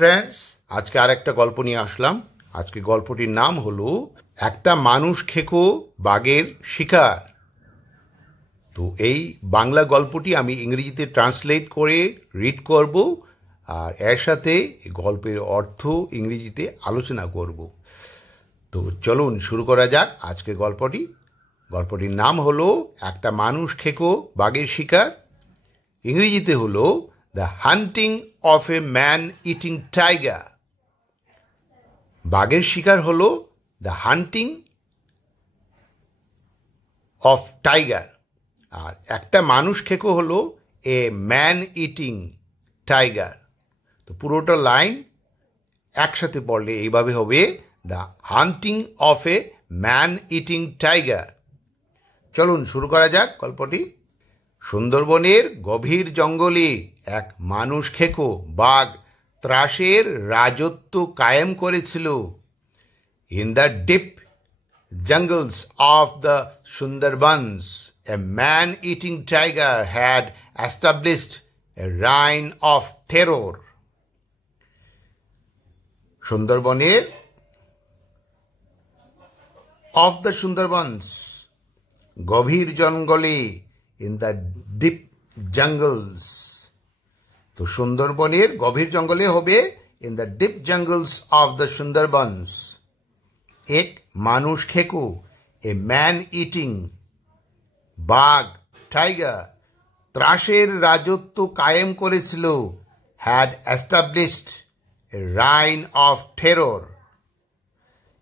Friends, আজকে আরেকটা গল্প নিয়ে আসলাম। আজকে গল্পটির নাম হলো একটা মানুষ খেকো বাঘের শিকার। তো এই বাংলা গল্পটি আমি ইংরেজিতে ট্রান্সলেট করে রিড করব, আর এর সাথে গল্পের অর্থ ইংরেজিতে আলোচনা করব। তো চলুন শুরু করা যাক আজকের গল্পটি। গল্পটির নাম হলো একটা মানুষ খেকো বাঘের শিকার। ইংরেজিতে হলো the hunting of A man eating tiger. বাঘের শিকার হলো দ্য হান্টিং অফ টাইগার, আর একটা মানুষ খেকো হলো এ ম্যান ইটিং টাইগার। তো পুরোটা লাইন একসাথে পড়লে এইভাবে হবে, the hunting of A man eating tiger. চলুন শুরু করা যাক গল্পটি। সুন্দরবনের গভীর জঙ্গলে এক মানুষ খেকো বাঘ ত্রাসের রাজত্ব কায়েম করেছিল। In the deep jungles of the Sundarbans, a man-eating tiger had established a reign of terror. সুন্দরবনের of the Sundarbans, গভীর জঙ্গলে, in the deep jungles. তো সুন্দরবনের গভীর জঙ্গলে হবে in the deep jungles of the Sundarbans, এক মানুষ খেকো এ ম্যান ইটিং বাঘ টাইগার ত্রাসের রাজত্ব কায়েম করেছিল। Had established a reign of terror.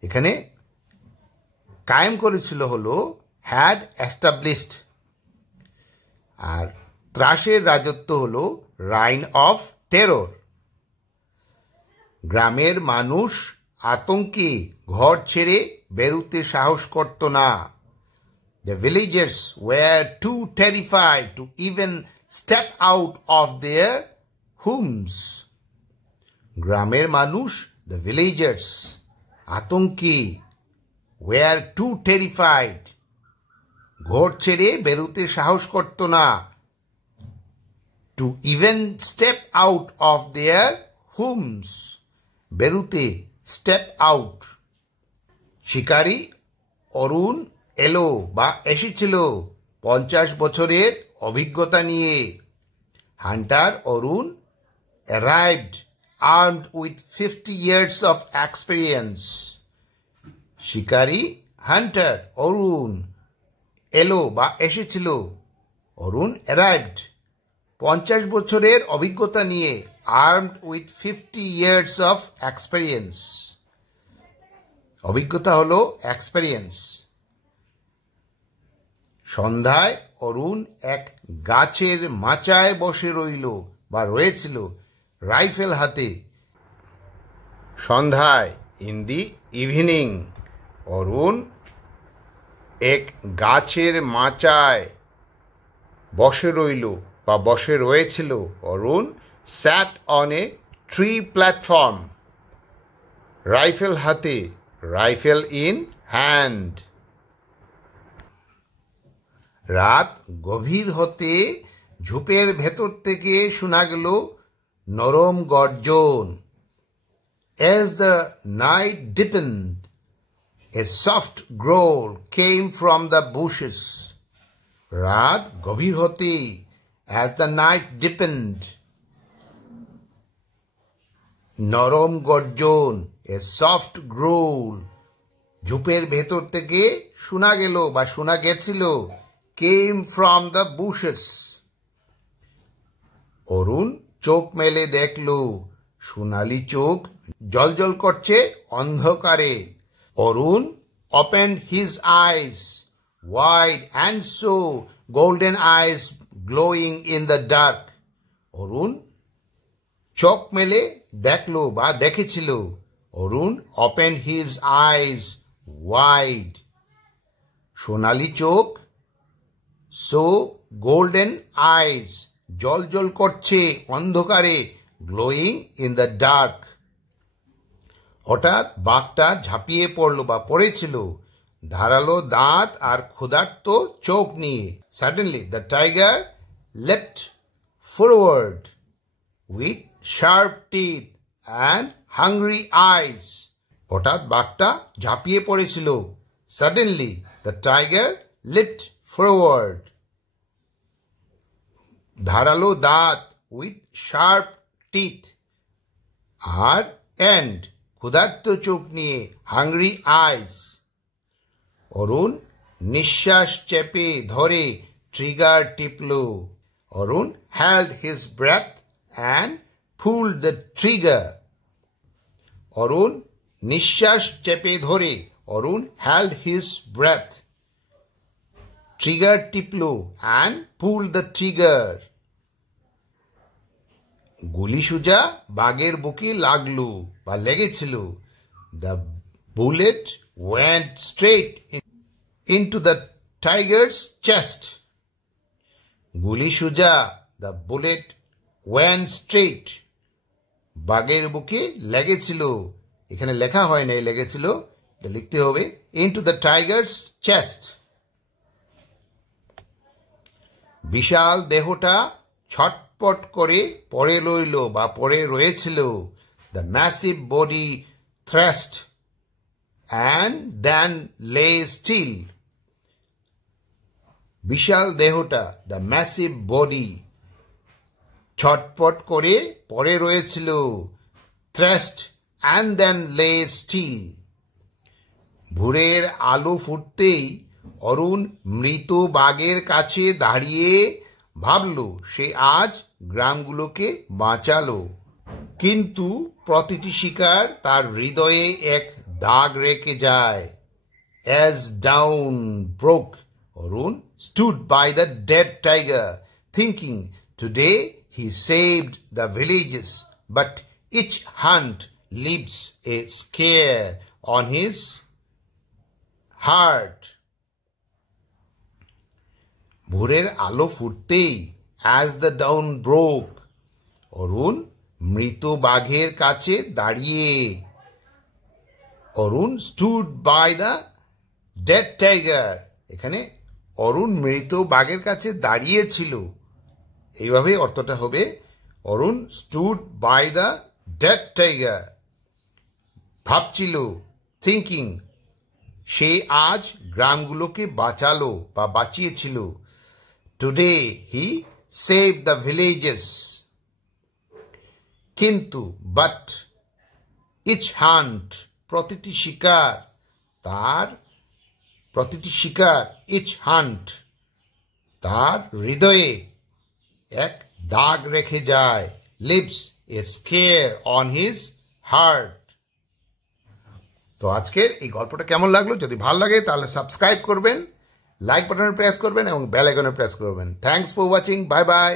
এখানে কায়েম করেছিল হলো হ্যাড এস্টাবলিশড, আর ত্রাসের রাজত্ব হলো রাইন অফ টেরর। গ্রামের মানুষ আতঙ্কে ঘর ছেড়ে বেরুতে সাহস করত না। The villagers were too terrified to even step out of their homes. গ্রামের মানুষ, the villagers, আতঙ্কে, were too terrified, ঘর ছেড়ে বেরুতে সাহস করত না, to even step out of their homes, বেরুতে, step out. শিকারী অরুণ এলো বা এসেছিল 50 বছরের অভিজ্ঞতা নিয়ে। Hunter Arun arrived armed with 50 years of experience. শিকারী হান্টার অরুণ এলো বা এসেছিল, অরুণ arrived 50 বছরের অভিজ্ঞতা নিয়ে, armed with 50 years of experience. অভিজ্ঞতা হলো এক্সপেরিয়েন্স। সন্ধ্যায় অরুণ এক গাছের মাচায় বসে রইল বা রয়েছিল, রাইফেল হাতে। সন্ধ্যায়, ইন দি ইভিনিং, অরুণ এক গাছের মাচায় বসে রইল বা বসে রয়েছিল, অরুণ sat on a tree platform, rifle হাতে, রাইফেল ইন হ্যান্ড। রাত গভীর হতে ঝোপের ভেতর থেকে শোনা গেল নরম গর্জন। As the night deepened, a soft growl came from the bushes. রাত গভীর হতে, as the night deepened, নরম গর্জন, a soft growl, ঝোপের ভেতর থেকে শোনা গেল বা শোনা গেছিল, came from the bushes. অরুণ চোখ মেলে দেখল, সোনালি চোখ জ্বলজ্বল করছে অন্ধকারে। অরুণ opened his eyes wide and saw golden eyes glowing in the dark. অরুণ চোখ মেলে দেখল বা দেখেছিল, অরুণ opened his eyes wide, সোনালি চোখ, so golden eyes, জ্বলজ্বল করছে অন্ধকারে, glowing in the dark. হঠাৎ বাঘটা ঝাঁপিয়ে পড়ল বা পড়েছিল, ধারালো দাঁত আর ক্ষুধার্ত চোখ নিয়ে। Suddenly the tiger leapt forward with sharp teeth and hungry eyes. হঠাৎ বাঘটা ঝাঁপিয়ে পড়েছিল. Suddenly the tiger leaped forward. ধারালো দাঁত with sharp teeth. R and ক্ষুধার্ত চোখ নিয়ে hungry eyes. অরুণ নিঃশ্বাস চেপে ধরে trigger টিপল. Arun held his breath and pulled the trigger. অরুণ নিঃশ্বাস চেপে ধরে অরুণ held his breath. Trigger টিপল and pulled the trigger. গুলি সোজা বাঘের বুকে লাগলো বা লেগেছিল. The bullet went straight into the tiger's chest. গুলি সোজা, the bullet went straight. বাঘের বুকে লেগেছিল, এখানে লেখা হয় নাই লেগেছিল, এটা লিখতে হবে into the tiger's chest. বিশাল দেহটা ছটপট করে পড়ে রইল বা পড়ে রয়েছিল. The massive body thrust and then lay still. বিশাল দেহটা, the massive body, ছটপট করে পড়ে রয়েছিল. thrust and then lay still. ভোরের আলো ফুটতেই অরুণ মৃত বাঘের কাছে দাঁড়িয়ে ভাবল সে আজ গ্রামগুলোকে বাঁচালো. কিন্তু প্রতিটি শিকার তার হৃদয়ে এক দাগ রেখে যায়. As dawn broke, Arun stood by the dead tiger, thinking today he saved the villages, but each hunt leaves a scare on his heart. ভোরের আলো ফুটতেই, as the dawn broke, অরুণ মৃত বাঘের কাছে দাঁড়িয়ে. অরুণ stood by the dead tiger. এখানে অরুণ মৃত বাঘের কাছে দাঁড়িয়েছিল, এইভাবে অর্থটা হবে অরুণ stood by the dead tiger. ভাবছিল, থিঙ্কিং, সে আজ গ্রামগুলোকে বাঁচালো বা বাঁচিয়েছিল. Today he saved the villages. কিন্তু, but, each hunt, প্রতিটি শিকার, each hunt, তার হৃদয়ে এক দাগ রেখে যায়. leaves a scare on his heart. তো আজকের এই গল্পটা কেমন লাগলো? যদি ভালো লাগে তাহলে সাবস্ক্রাইব করবেন, লাইক বাটনে প্রেস করবেন এবং বেল আইকনে প্রেস করবেন. Thanks for watching. Bye bye.